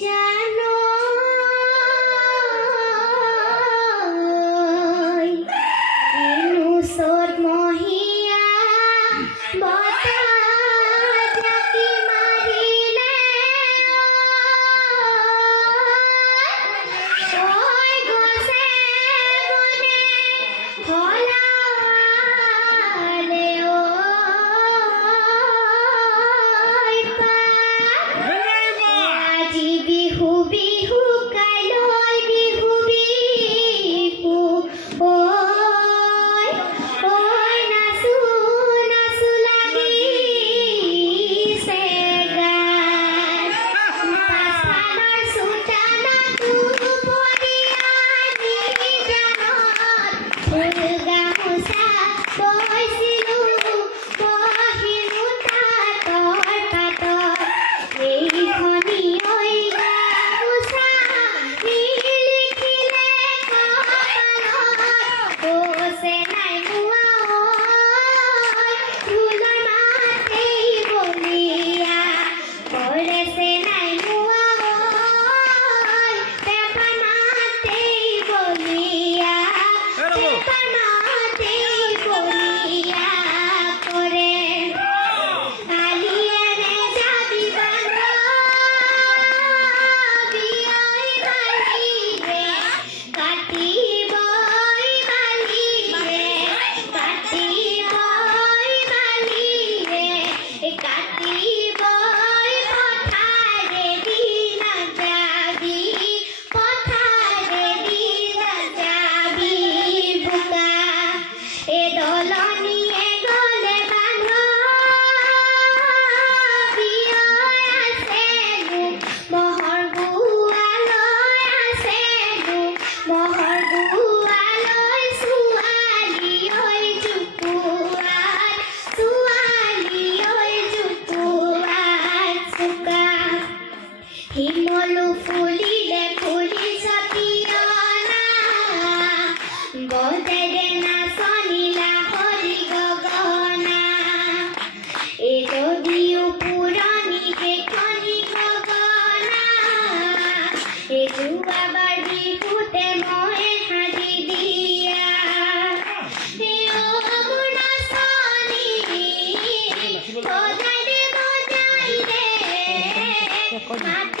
জানো সত মহিয়া বতাকি মারিলে ওই গছে বনে হলালে ওই আজি বিহু বিহু কাইলৈ বিহু বিহু ঐ ঐ নাচো নাচো লাগিছে গান পাছালৰ চোতালতো পৰিয়ানি জানত ফুল গামোচা বৈছিলোঁ পহিলোঁ তাঁতৰ পাতত এইখনি ঐ গামোচা নিলিখিলে কপালত কৈছে নাই মোৱা ঐ ঢোলৰ মাতেই বলিয়া কৰিছে নাই মোৱা ঐ পেঁপাৰ মাতেই বলিয়া পেঁপাৰ মাতেই বলিয়া কৰে আলিয়েৰে যাবি বিয়াই বালিৰে কাটিবই বালিৰে কাটিবই বালিৰে কাটিবই পথাৰেদি নাযাবি পথাৰেদি নাযাবি বোকা দলনিয়ে গ'লে বান্ধ বিয়ৈ আছে মোক মহৰ গোৱালৈ আছে মোক মহৰ গোৱালৈ ছোৱালী ঐ জোকোৱাত ছোৱালী ঐ জোকোৱাত চোকা শিমলু ফুলিলে ফুলি চতিয়না বজেৰে নাচনিলা হৰি গগনা এই যদিও পুৰণি সেইখনি গগনা এই যোৱাবাৰ বিহুতে মই সাজি দিয়া এই মোৰ নাচনি বজাই দে মাত